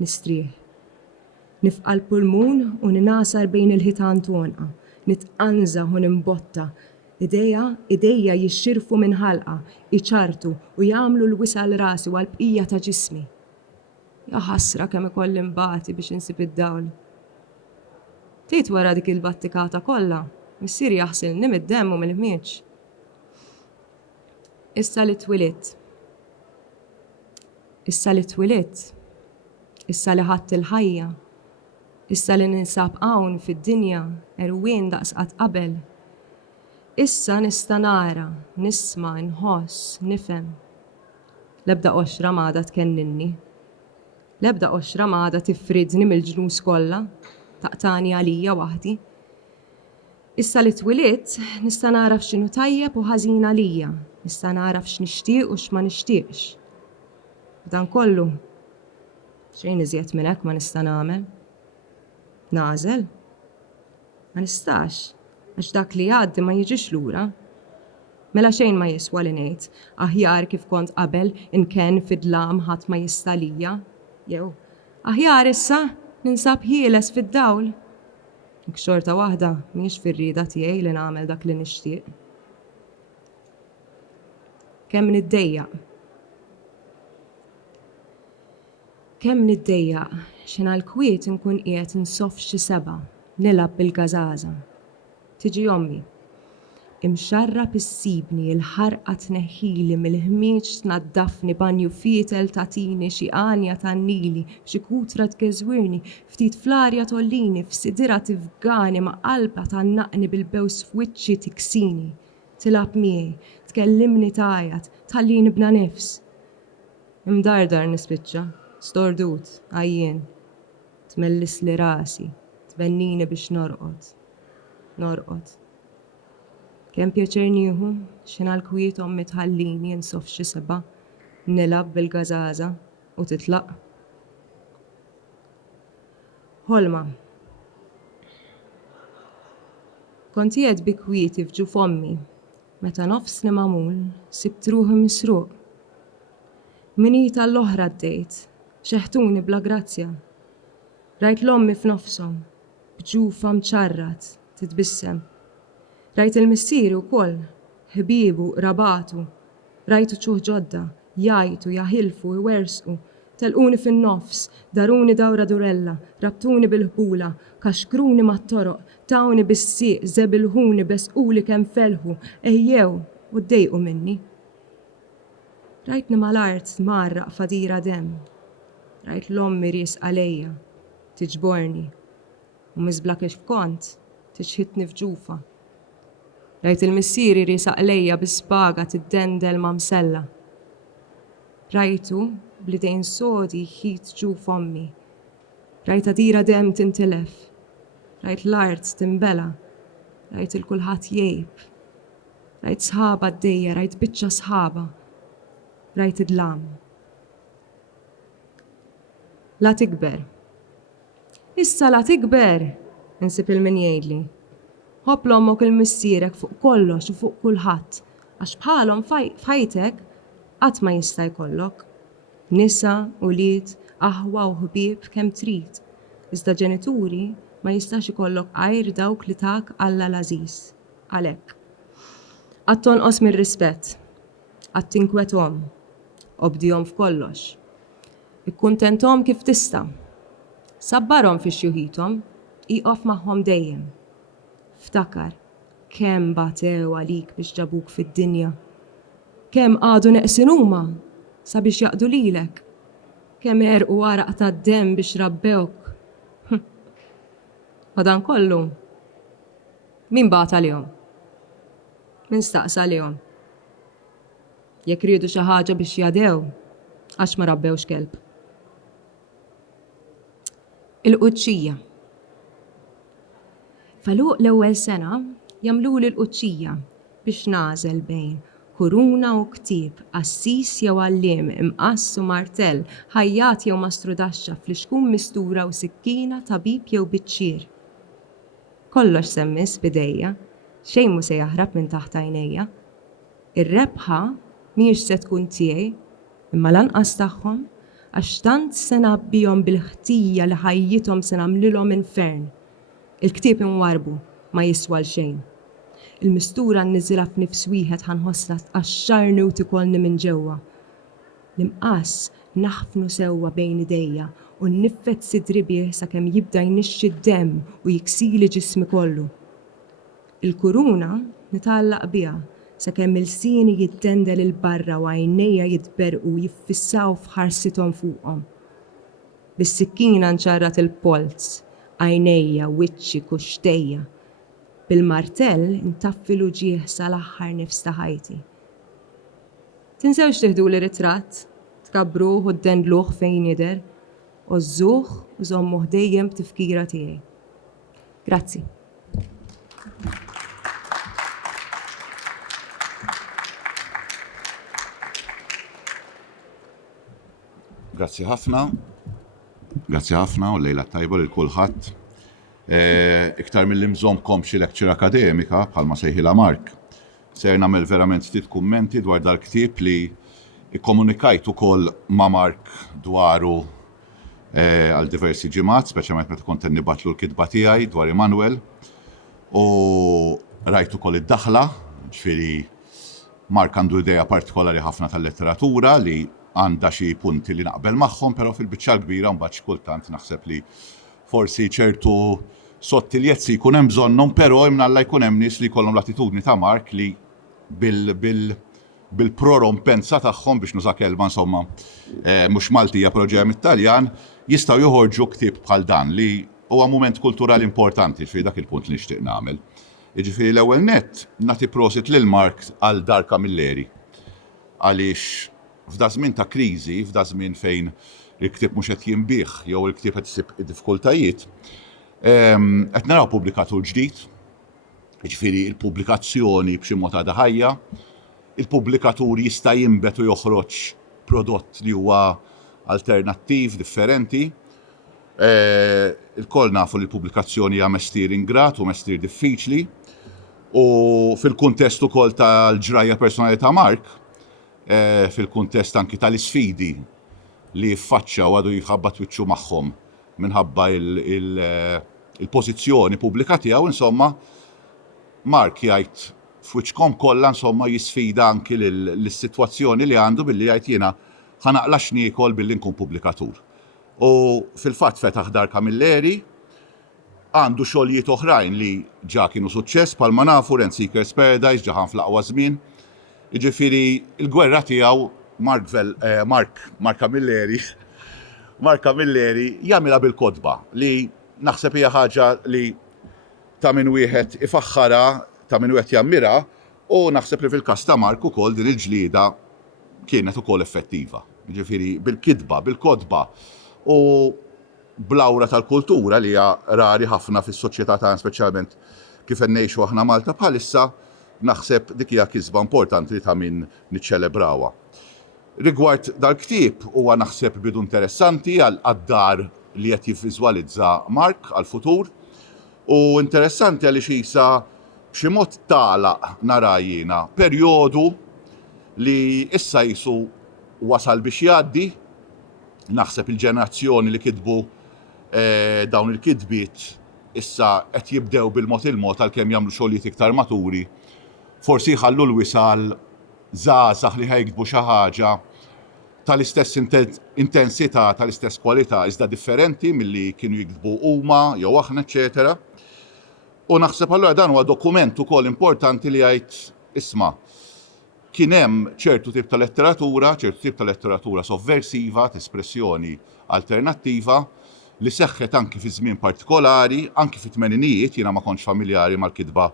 nistrieħ. Nifqa l-pulmun u ninasar bejn il-ħitan tonqa, nitqanża u nimbotta, idejja jixxirfu minn ħalqa, iċartu u jagħmlu l-wisal rasi u għal-bqija ta' ġismi. Ja ħasra kemm ikoll imbagħti biex insib id-dawl. Tit wara dik il-battikata kollha, missier jaħsilni mid-demm u mill-ħmieġ. Issa li twilit, issa li ħadd il-ħajja, issa li ninsab hawn fid-dinja erwien daqs qatt qabel. Issa nista' nara, nisma', nħoss, nifhem. L-ebda qoxra m'għadha tkenninni. L-ebda qoxra m'għadha tifridni mill-ġnus kollha, taqtani għalija waħdi. Issa li twilit nista' nara f'x'inhu tajjeb u ħażin għalija, nista' nara f'x'nixtieq u x'ma nixtieqx. Dan kollu, xejn iżjed minn hekk ma nista' nagħmel. Nażel? Ma nistax, għax dak li jgħaddi ma jiġix lura. Mela xejn ma jiswa li ngħid, aħjar kif kont qabel inkien fid-dlam ħadd ma jista' lija. Jew, aħjar issa ninsab ħieles fid-dawl. Dik xorta waħda mhijiex fir-rieda tiegħi li nagħmel dak li nixtieq. Kemm niddejjaq x'inha l-kwiet inkun qiegħed insoff xi seba' nilgħab bil-gażaża. Tiġi ommi. Imxarrab issibni l-ħarqa tneħħili mill-ħmieġ tnaddafni banju fietel tagħtini xi qanja tan-nili, xi kutra tgeżwirni, ftit fl-arja tollini, f'sidira tifgani ma' qalba tannaqni bil-bews f'wiċċi tiksini. Tilab miegħi, tkellimni tajjat, tħallini bla nifs. Imdardar nispiċċa. Stordut, għajjen, tmellis li rasi, tbennini biex norqod. Kemm pjaċir nieħu x'inha l-kwiet ommi tħallini insoff xi seba' nilgħab bil-gażaża u titlaq. Ħolma. Kont qiegħed bi kwieti f'ġuf ommi, meta nofsni magħmul sibt ruħi misruq. Minita l-oħra ddejt, xeħtuni bla grazzja. Rajt l-ommi f'nofshom, bġufa mċarrat, titbissem. Rajt il-missieri wkoll, ħbiebu, rabatu. Rajtu ċuħ ġodda, jajtu, jaħilfu, jwersqu. Telquni fin-nofs, daruni dawra durella, rabtuni bil-ħbula, kaxkruni mat-toroq, tawni bis-sieq, zebilħuni besquli kemm felħu, ejjew u ddejqu minni. Rajtni mal-art marraq fadira demm. Rajt l-ommi ries għalejja, tiġborni, u miżbla kif kont, tiġħitni f'ġufa. Rajt il-missieri ries għalejja bis-spaga tiddendel ma' msella. Rajtu b'idejn sodi jħid ġuf ommi. Rajt għadira demm tintilef. Rajt l-art timbela. Rajt il-kulħadd jgħib. Rajt sħaba d-dejja, rajt biċċa sħaba. Rajt id-lam. La tikber. Issa la tikber, insib il-min jgħidli. Ħobb l-ommok il-missierek fuq kollox u fuq kulħadd, għax bħalhom f'ħajtek qatt ma jista' jkollok. Nisa, ulied, aħwa u ħbieb kemm trid. Iżda ġenituri ma jistax ikollok għajr dawk li tak Alla l-Ażiż. Għalhekk. Qatt tonqos mir-rispett, qatt tinkwethom, obdihom f'kollox. Ikkuntenthom kif tista'. Sabbarhom fi xjuħithom, iqof magħhom dejjem. Ftakar kemm batew għalik biex ġabuk fid-dinja. Kemm għadu neqsin huma sabiex jaqdu lilek. Kemm erqu għaraq tad-demm biex rabbewk. Madan kollu, min bata għalihom? Min staqsa għalihom? Jekk riedu xi ħaġa biex jadew, għax ma rabbewx kelb. Il-quċċija. Faluq l-ewwel sena jagħmluli l-quċċija biex nażel bejn kuruna u ktieb, assis jew għalliem, imqass u martell, ħajjat jew mastru daxxa, fl-ixkun mistura u sikkina, tabib jew biċċier. Kollox semmis bidejja, xejn mhu se jaħrab minn taħt għajnejja. Ir-rebħa mhijiex se tkun tiegħi, imma lanqas tagħhom għax tant se nabbihom bil-ħtija li ħajjithom se nagħmlilhom infern. Il-ktieb inwarbu ma jiswa l-xejn. Il-mistura nniżilha f'nifs wieħed ħanħossla tqaxxarni u tikolni minn ġewwa. L-imqas naħfnu sewwa bejn idejja u nniffet sidri bih sakemm jibda jnixxi d-demm u jiksili ġismi kollu. Il-kuruna nitgħallaq biha sakemm il-sieni jittendel il-barra u għajnejja jitberqu jiffissaw f'ħarsithom fuqhom. Bis-sikkina nċarrat il-polz, għajnejja, wiċċi, kuxtejja. Bil-martell intaffilu ġieħ sal-aħħar nifs ta' ħajti. Tinsewx tieħduli ritratt, tkabruh u ddendluh fejn jidher, ożżuh u żommuh dejjem b'tifkira tiegħi. Grazzi. Grazzi ħafna u lejla tajba lil kulħadd. Iktar milli mżommkom xi lecture akademika bħalma sejħilha Mark. Ser nagħmel verament ftit kummenti dwar dal-ktieb li ikkomunikajt ukoll ma' Mark dwaru għal diversi ġimgħat, speċjalment meta kont nibatlu l-kitba tiegħi dwar Emanuel. U rajt ukoll id-daħla, ġifieri Mark għandu idea partikolari ħafna tal-letteratura li għandha xi punti li naqbel magħhom, però fil-biċċa l-kbira mbagħad xi kultant naħseb li forsi ċertu sottiljetzi jkun hemm bżonnhom, però imnalla jkun hemm nies li jkollhom l-attitudni ta' Mark li bil-prorompenza tagħhom biex nuża kelma insomma mhux Maltija però ġejja mit-Taljan jistgħu joħorġu ktieb bħal dan li huwa mument kulturali importanti fi dak il-punt li nixtieq nagħmel. Jiġifieri l-ewwel nett nagħti prosit lil Mark għal dar Kamilleri. Għaliex f'da żmien ta' kriżi, f'da żmien fejn il-ktieb mhux qed jinbih jew il-ktieb qed isib diffikultajiet, qed naraw pubblikatur ġdid, jiġifieri l-pubblikazzjoni b'xi mod għadha ħajja, il-pubblikatur jista' jinbet u joħroġ prodott li huwa alternattiv, differenti. Il-koll nafu li l-pubblikazzjoni hija mestier ingrat u mestier diffiċli u fil-kuntest ukoll tal-ġrajja personali ta' Mark, fil-kuntest anki tal-isfidi li jiffaċċja u għadu jħabbat wiċċu magħhom minħabba il-pożizzjoni pubblika tiegħu, insomma, Mark jgħid f'wiċċkom kollha insomma jisfida anki lis-sitwazzjoni li għandu billi jgħid jiena ħanaqlax niekol billi nkun pubblikatur. U fil-fatt fetaħ dar Kamilleri għandu xogħlijiet oħrajn li ġa kienu suċċess bħalma nafu Rent Seekers Paradise ġa fl-aqwa żmien. Jiġifieri il-gwerra tiegħu Mark Kamilleri jagħmilha bil-kodba li naħseb hija ħaġa li ta' min wieħed ifaħħarha, ta' min wieħed jammira u naħseb li fil-każ ta' Mark ukoll din il-ġlieda kienet ukoll effettiva. Jiġifieri bil-kitba, bil-kodba u bl-awra tal-kultura li hija rari ħafna fis-soċjetà tagħna speċjalment kif qed ngħixu aħna Malta bħalissa naħseb dik hija kisba importanti ta' min niċċelebrawha. Rigward dal-ktieb huwa naħseb bidu interessanti għad-dar li qed jivviżwalizza Mark għall-futur u interessanti għaliex isa b'xi mod tagħlaq nara jiena perjodu li issa jisu wasal biex jgħaddi. Naħseb il-ġenerazzjoni li kitbu dawn il-kitbiet issa qed jibdew bil-mod għalkemm jagħmlu xogħlijiet iktar maturi. Forsi jħallu l-wisal żgħażagħ li ħajkbu xi ħaġa tal-istess intensità, tal-istess kwalità iżda differenti milli kienu jiktbu huma jew aħna eċetera. U naħseb allura dan huwa dokument ukoll importanti li jgħid isma' kien hemm ċertu tip ta' letteratura sovversiva, espressjoni alternattiva li seħħet anki fi żmien partikolari, anki fit-tmeninijiet, jiena ma kontx familjari mal-kitba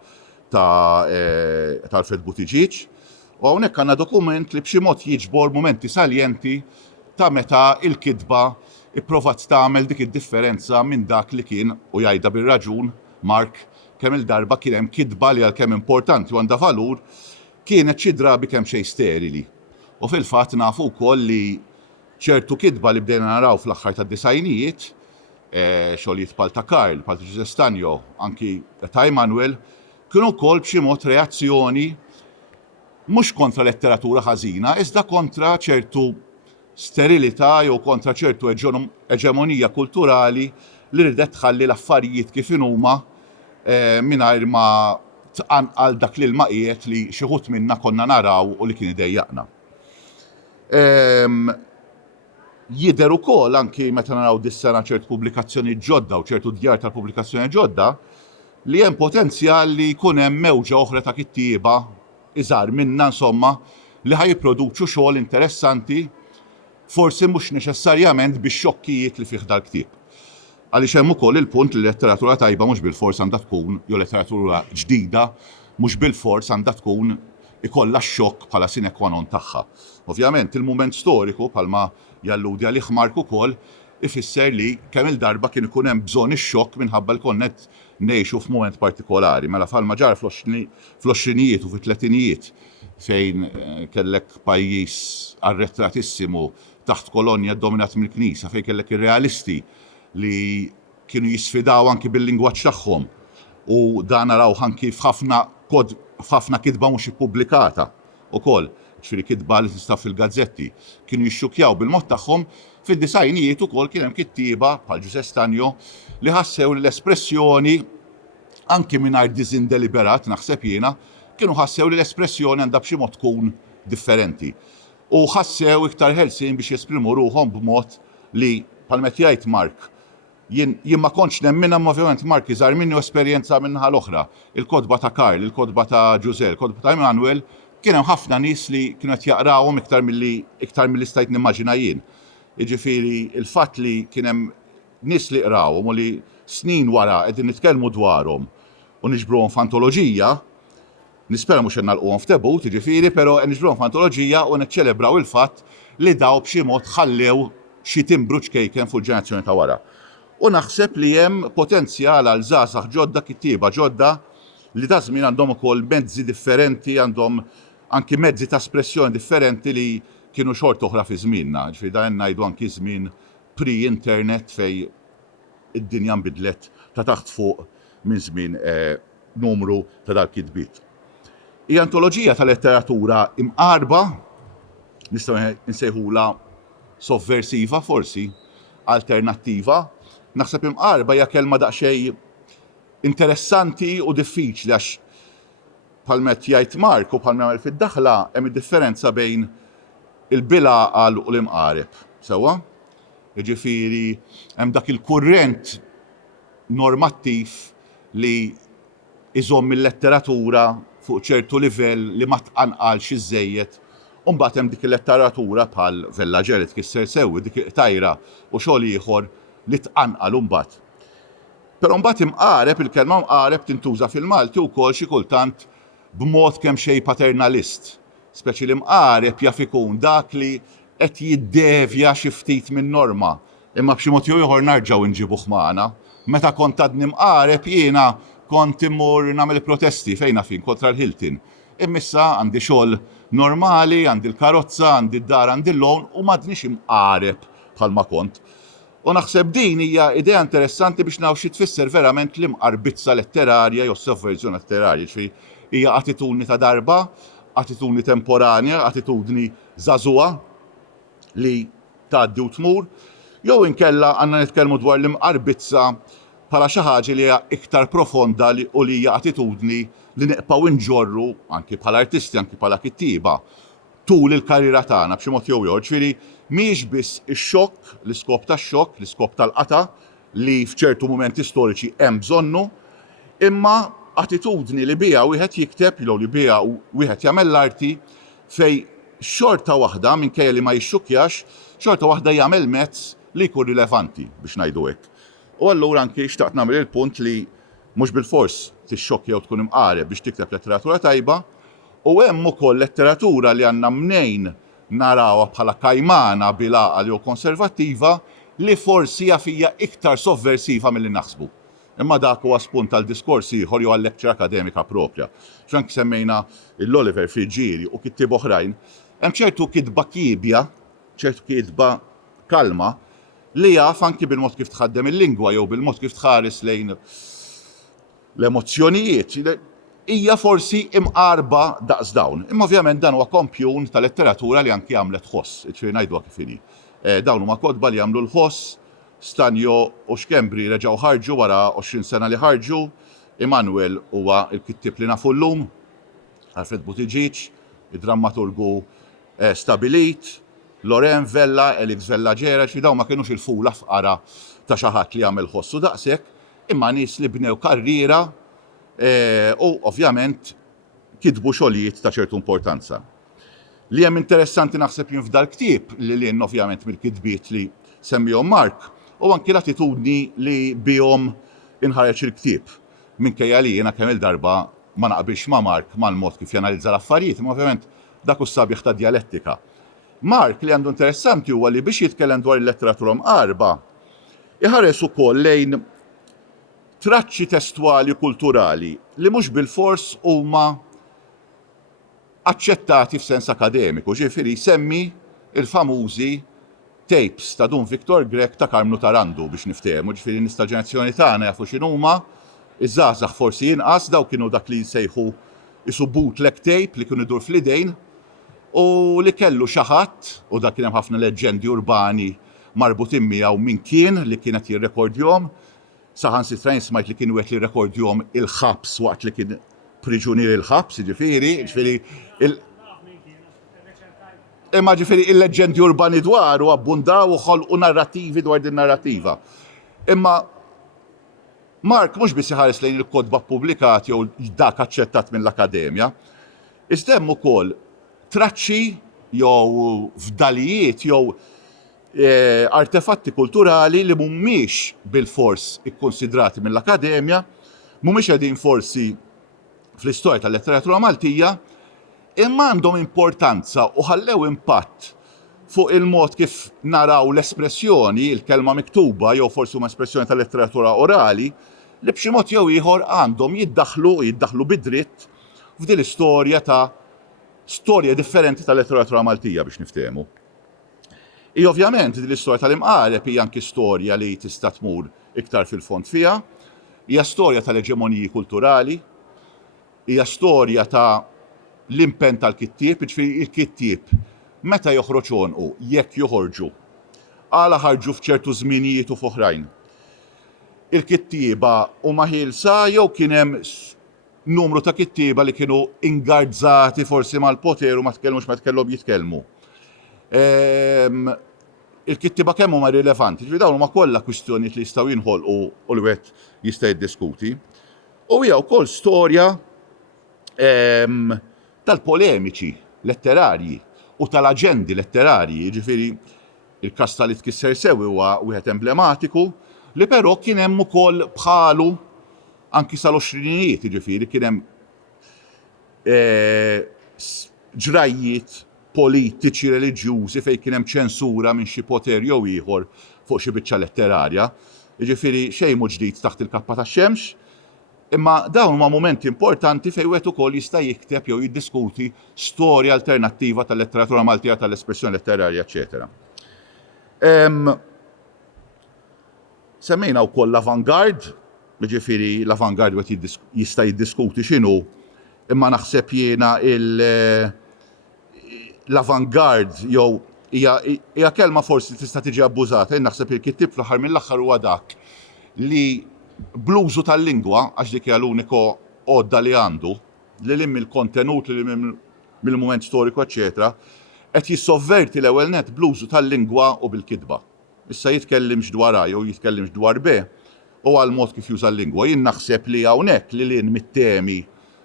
tal-Alfred Buttigieg. U hawnhekk għandna dokument li b'xi mod jiġbor mumenti saljenti ta' meta il-kitba ipprovat tagħmel dik id-differenza minn dak li kien u jgħidha bir-raġun Mark kemm il-darba kien hemm kitba li għalkemm importanti u għandha valur kienet xi drabi kemm xejn sterili. U fil-fatt nafu wkoll li ċertu kitba li bdejna naraw fl-aħħar tad-disajnijiet, xogħlijiet bħal ta' Karl, bħal ta' Giuseppe Stagno, anki ta' Emanuel, kienu wkoll b'xi mod reazzjoni mhux kontra letteratura ħażina, iżda kontra ċertu sterilità jew kontra ċertu eġemonija kulturali li ridet tħalli l-affarijiet kif huma mingħajr ma tqanqal dak li l-maqiet li xi ħut minna konna naraw u li kien idejjaqna. Jidher ukoll anki meta naraw dis-sena ċertu pubblikazzjoni ġodda u ċertu djar tal-pubblikazzjoni ġodda li hemm potenzjal li jkun hemm mewġa oħra ta' kittieba iżgħar minna insomma li ħajjipproduċu xogħol interessanti forsi mhux neċessarjament bix-xokkijiet li fih dal-ktieb. Għaliex hemm ukoll il-punt li letteratura tajba mhux bil-fors għandha tkun jew letteratura ġdida mhux bil-fors għandha tkun ikollha x-xokk bħala sine qua non tagħha. Ovvjament il-mument storiku bħalma jalludi għalih Mark ukoll ifisser li kemm il-darba kien ikun hemm bżonn ix-xokk minħabba l konnet ngħixu f'mument partikolari. Mela bħalma ġara fl-20 u fit-30 fejn kellek pajjiż arretratissimu taħt kolonja dominat mill-Knisja fejn kellek ir-realisti li kienu jisfidaw anki bil-lingwaġġ tagħhom u dan naraw anki f'ħafna kitba mhux ippubblikata ukoll, ġifieri kitba li tista' fil-gazzetti, kienu jixxukjaw bil-mod tagħhom fid-disajnijiet ukoll kien hemm kittieba bħal Giuseppe Stanjo li ħassew l-espressjoni anki mingħajr diżin deliberat naħseb jiena kienu ħassew li l-espressjoni għandha b'xi mod tkun differenti. U ħassew iktar ħelsien biex jesprimu ruhom b'mod li bħalmet jgħid Mark jien ma kontx nemmina ovvjament Mark iżgħar minni esperjenza minnaħa l-oħra. Il-kodba ta' Karl, il-kodba ta' Giuseppe, il-kodba ta' Emanuel, kien hemm ħafna nies li kienu qed jaqrawhom iktar milli stajt nimmaġina jien. Jiġifieri il-fatt li kien hemm nies li qrawhom u li snin wara qegħdin nitkellmu dwarhom u niġbruhom f'antoloġija, nispera mhux nagħlquhom f'debut, jiġifieri, però niġbruhom f'antoloġija u niċċelebraw il-fatt li daw b'xi mod ħallew xi timbru ċkejken fuq il-ġenerazzjoni ta' wara. U naħseb li hemm potenzjal għal żgħażagħ ġodda kittieba ġodda li ta' żmien għandhom ukoll mezzi differenti, għandhom anki mezzi ta' espressjoni differenti li kienu xort oħra fi żmienna. Ġifieri dan ngħidu anki żmien pre-internet fej id-dinja nbidlet ta' taħt fuq minn żmien numru ta' dal-kitbiet. Hija antoloġija ta' letteratura imqarba, nistgħu nsejħula sovversiva forsi, alternattiva. Naħseb imqarba hija kelma daqsxejn interessanti u diffiċli għax bħalmet jgħid Mark u bħalma jagħmel fid-daħla hemm id-differenza bejn il-bilgħaqal u l-imqareb. Sewwa? Jiġifieri hemm dak il-kurrent normattiv li iżomm il-letteratura fuq ċertu livell li ma tqanqalx iżejjed u mbagħad hemm dik il-letteratura bħal Vellaġer li tkisser sewwi dik tajra u xogħol ieħor li tqanqal mbagħad. Però mbagħad imqareb il-kelma mqareb tintuża fil-Malti wkoll xi kultant b'mod kemm xejn paternalist. Speċi li mqareb jaf ikun dak li qed jiddevja xi ftit min-norma. Imma b'xi mod ieħor narġgħu nġibuh magħna. Meta kont għadni mqareb jiena kont immur nagħmel protesti fejn fin kontra l-Hilton. Immissa għandi xogħol normali, għandi l-karozza, għandi d-dar, għandi l-lon u m'għadniex imqareb bħalma kont. U naħseb din hija idea interessanti biex naw xi tfisser verament l-imqarbizza letterarja jew sovverżjoni letterarja, ġifieri hija attitudni ta' darba, attitudni temporanja, attitudni żagħżugħa li tgħaddi u tmur, jew inkella għandna nitkellmu dwar l-imqarbizza bħala xi ħaġa li hija iktar profonda u li hija attitudni li neqgħu nġorru anke bħala artisti, anke bħala kittieba tul il-karriera tagħna b'xi mod jew ieħor. Ġifieri mhijiex biss ix-xokk, l-iskop tax-xokk, l-iskop tal-qata li f'ċertu mumenti storiċi hemm bżonnu, imma attitudni li biha wieħed jikteb jew li biha wieħed jagħmel l-arti fej xorta waħda minkejja li ma jixxukkjax, xorta waħda jagħmel mezz li jkun rilevanti biex ngħidu hekk. U allura anke xtaqt nagħmel il-punt li mhux bil-fors tixxokkja jew tkun imqareb biex tikteb letteratura tajba, u hemm ukoll letteratura li għandna mnejn narawha bħala kajmana bilgħaqal jew konservattiva li forsi hija fija iktar sovversiva milli naħsbu. Imma dak huwa spunt tal-diskors ieħor jew għal-lecture akademika proprja. X'anke semmejna l-Oliver Frigieri u kittieb oħrajn, hemm ċertu kitba kiebja, ċertu kitba kalma li jaf anki bil-mod kif tħaddem il-lingwa jew bil-mod kif tħares lejn l-emozzjonijiet. hija forsi imqarba daqs dawn. Imma ovvjament dan huwa kompjun ta' letteratura li anki għamlet ħoss, ġifieri ngħidluha kif inhi. Dawn huma kotba li jagħmlu l-ħoss, Stanjo u Xkembri reġgħu ħarġu wara 20 sena li ħarġu, Emanuel huwa l-kittib li nafu llum, Alfred Buttigieg, id-drammaturgu Stabilit, Loren Vella, Elix Vella Ġera, dawn ma kienux il-fula f'qara ta' xi ħadd li jagħmel ħossu daqshekk, imma nies li bnew karriera u ovvjament kitbu xogħlijiet ta' ċertu importanza. Li hemm interessanti naħseb jien f'dal ktieb li lien ovvjament mill-kitbiet li semmihom Mark u anki l-attitudni li bihom inħareġ il-ktieb. Minkejja li jiena kemm il-darba ma naqbilx ma' Mark mal-mod kif janalizza l-affarijiet, imma ovvjament dak hu s-sabiħ ta' dialettika. Mark li għandu interessanti huwa li biex jitkellem dwar il-letteratura mqarba, iħares ukoll lejn traċċi testwali kulturali li mhux bil-fors huma aċċettati f'sens akademiku, ġifieri semmi il-famużi tapes ta' Dun Viktor Grek ta' Karmnu Tarandu biex niftehmu, ġifieri nies tal-ġenerazzjoni tagħna jafu x'inhuma, iż-żgħażagħ forsi inqas daw kienu dak li jsejħu isu bootleg tape li kienu idur fl-idejn u li kellu xi ħadd u dak kien hemm ħafna leġendi urbani marbutin miegħu min kien li kienet jirrekordjhom. Saħansitra smajt li kienu qed jirrekordjhom il-ħabs waqt li kien priġunier il-ħabs, ġifieri imma ġifieri il-leġendi urbani dwaru abbundaw u ħolqu narrattivi dwar din narrattiva. Imma Mark mhux biss iħares lejn il-kodba ppubblikati jew dak aċċettat mill-Akkademja, iżda hemm ukoll traċċi jew fdalijiet jew artefatti kulturali li mhumiex bil-fors ikkonsidrati mill-Akkademja, mhumiex qegħdin forsi fl-istorja tal-letteratura Maltija, imma għandhom importanza u ħallew impatt fuq il-mod kif naraw l-espressjoni, il-kelma miktuba jew forsi huma espressjoni tal-letteratura orali, li b'xi mod jew ieħor għandhom jiddaħħlu bid-dritt f'din l-istorja ta' storja differenti tal-letteratura Maltija biex niftehmu. Ovvjament din l-istorja tal-imqareb hija anki storja li tista' tmur iktar fil-fond fiha, hija storja tal-eġemoniji kulturali, hija storja ta' l-impenn tal-kittieb, ġifieri il-kittieb meta joħroġ għonqu, jekk joħorġu, għala ħarġu f'ċertu żminijiet u f'oħrajn. Il-kittieba huma ħielsa jew kien hemm numru ta' kittieba li kienu ingardzati forsi mal-poter u ma tkellmux ma tkellhom jitkellmu. Il-kittieba kemm huma rilevanti, ġifieri dawn huma kollha kwistjonijiet li jistgħu jinħolqu u l-wieħed jista' jiddiskuti. U hija wkoll storja tal-polemiċi letterarji u tal-aġendi letterarji, ġifieri il-każ li tkisser sewi huwa wieħed emblematiku li però kien hemm ukoll bħalu anki sal-20inijiet, ġifieri kien hemm ġrajiet politiċi reliġjużi fejn kien hemm ċensura minn xi poter jew ieħor fuq xi biċċa letterarja. Jiġifieri xejn mhu ġdid taħt il-kappa tax-xemx, imma dawn huma momenti importanti fejn wieħed ukoll jista' jikteb jew jiddiskuti storja alternattiva tal-letteratura Maltija tal-espressjoni letterarja, eċetera. Semmejna wkoll l-avantgard, jiġifieri l-avantgard wieħed jista' jiddiskuti x'inhu, imma naħseb jiena l-avantgard jew hija kelma forsi tista' tiġi abbużata, naħseb il-kittieb fl-aħħar mill-aħħar huwa dak li bl-użu tal-lingwa, għax dik hija l-uniku għodda li għandu, li lim il-kontenut, li lim mill-mument storiku, eċetera, qed jissovverti l-ewwel net bl-użu tal-lingwa u bil-kitba. Issa jitkellimx dwar A jew jitkellimx dwar B u għal mod kif juża l-lingwa. Jien naħseb li hawnhekk li lin mit-temi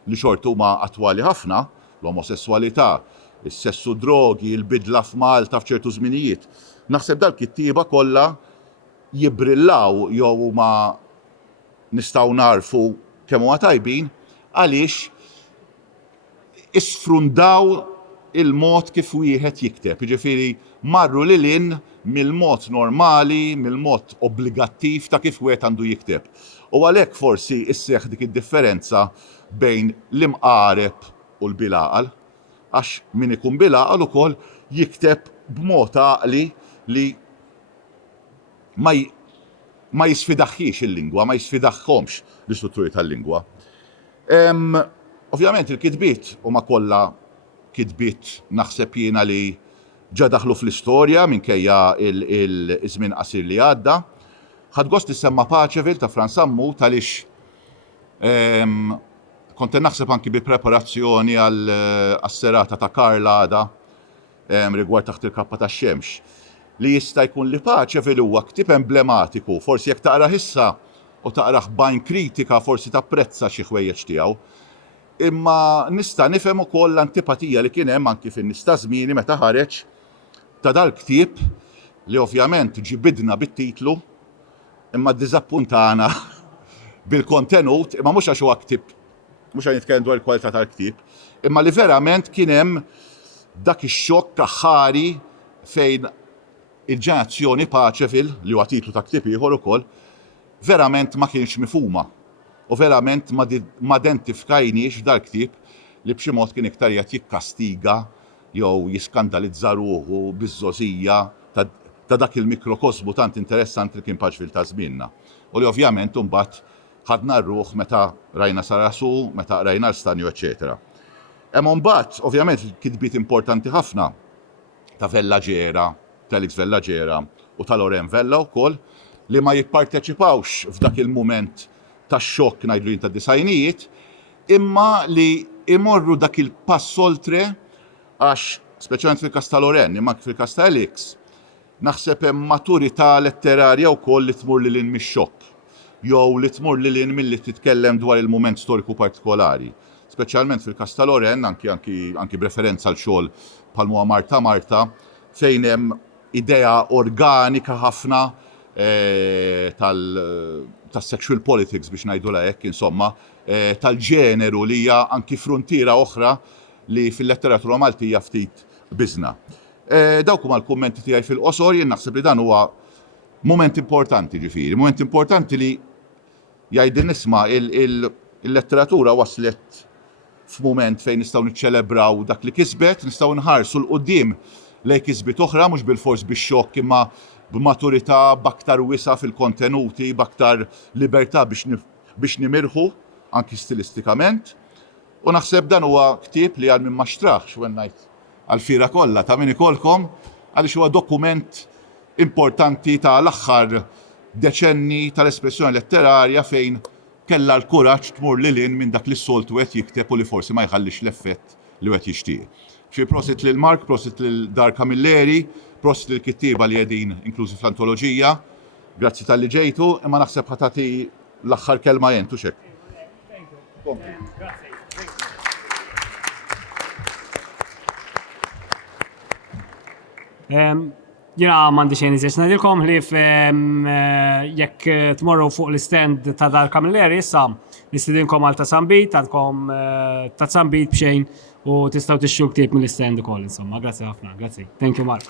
li xorta huma attwali ħafna, l-omosessualità, is-sessu drogi, il-bidla f'Malta f'ċertu żminijiet. Naħseb dal-kittieba kollha jibrillaw jew huma nistgħu narfu kemm huwa tajbin għaliex isfrundaw il-mod kif wieħed jikteb. Jiġifieri marru lil mill-mod normali, mill-mod obbligattiv ta' kif wieħed għandu jikteb. U għalhekk forsi isseħħ dik id-differenza bejn l-imqareb u l-bilaqal, għax min ikun bilaqal ukoll jikteb b'mod għaqli li ma jisfidaħħiex il-lingwa, ma jisfidaħħhomx l-istrutturi tal-lingwa. Ovvjament il-kitbiet huma kollha kitbiet naħseb jiena li ġa daħlu fl-istorja minkejja il-żmien qasir li għadda. Ħadd gost issemma Paċeville ta' Franz Ammut għaliex kont naħseb anki bi preparazzjoni għas-serata ta' Karla għada rigward taħt il-kappa tax-xemx li jista' jkun li Paċeville huwa ktieb emblematiku, forsi jekk taqrah issa u taqrah b'għajn kritika forsi tapprezza xi ħwejjeġ tiegħu. Imma nista' nifhem ukoll l-antipatija li kien hemm anki fin-nies ta' żmieni meta ħareġ ta' dal-ktieb li ovvjament ġibidna bit-titlu imma ddiżappuntana bil-kontenut, imma mhux għax huwa ktieb, mhux għan nitkellem dwar il-kwalità tal-ktieb, imma li verament kien hemm dak ix-xokk aħħari fejn il-ġenerazzjoni Paċeville li huwa titlu ta' ktieb ieħor ukoll verament ma kienx mifhuma u verament ma identifikajniex dal-ktieb li b'xi mod kien iktar qed jikkastiga jew jiskandalizza ruħu biż-żożija ta' dak il-mikrokosmu tant interessanti li kien Paċeville ta' żmienna. U li ovvjament imbagħad ħadna r-ruħ meta rajna Sarasu, meta rajna l-Stanju, eċetera. Hemm mbagħad ovvjament kitbiet importanti ħafna ta' Vella Ġera, Felix Vella Ġera u ta' Loren Vella wkoll li ma jipparteċipawx f'dak il-mument tax-xokk ngħidlu ta' disajnijiet, imma li imorru dak il-pass oltre għax speċjalment fil-każ ta' Loren, imma fil-każ ta' Felix, naħseb hemm maturità letterarja wkoll li tmur lil hinn mix-xokk, jew li tmur lil hinn milli titkellem dwar il-mument storiku partikolari. Speċjalment fil-każ ta' Loren, anki b'referenza għal xogħol bħal huwa Marta, fejn hemm idea organika ħafna tal-sexual politics biex ngħidulha hekk, insomma, tal-ġeneru li hija anki frontiera oħra li fil-letteratura Maltija ftit biżna. Dawk huma l-kummenti tiegħi fil-qosor, jien naħseb li dan huwa mument importanti ġifieri, mument importanti li jgħid nisma' il-letteratura waslet f'mument fejn nistgħu niċċelebraw dak li kisbet, nistgħu nħarsu l-qudiem lejn kisbiet oħra mhux bil-fors bix-xokk imma b'maturità b'aktar wisa fil-kontenuti, b'aktar libertà biex nimirħu anki stilistikament. U naħseb dan huwa ktieb li għal min ma xtraħx wen ngħid għall-fira kollha ta' min ikolkom għaliex huwa dokument importanti tal-aħħar deċenni tal-espressjoni letterarja fejn kellha l-kuraġġ tmur lil hinn minn dak li s-soltu qed jikteb u li forsi ma jħallix l-effett li qed jixtieq. Xi prosit lil Mark, prosit lil Dar Camilleri, prosit lil kittieba li qegħdin inklużi fl-antoloġija. Grazzi tal-li ġejtu, imma naħseb ħatati l-aħħar kelma jentu xek. Jina mandi xejn iżjed ngħidilkom li jekk tmorru fuq l-stand ta' Dar Camilleri issa nistidinkom għal tasambit, għandkom tasambit b'xejn u tistgħu tixxu ktieb mill-stand ukoll insomma. Grazzi ħafna, grazzi. Thank you Mark.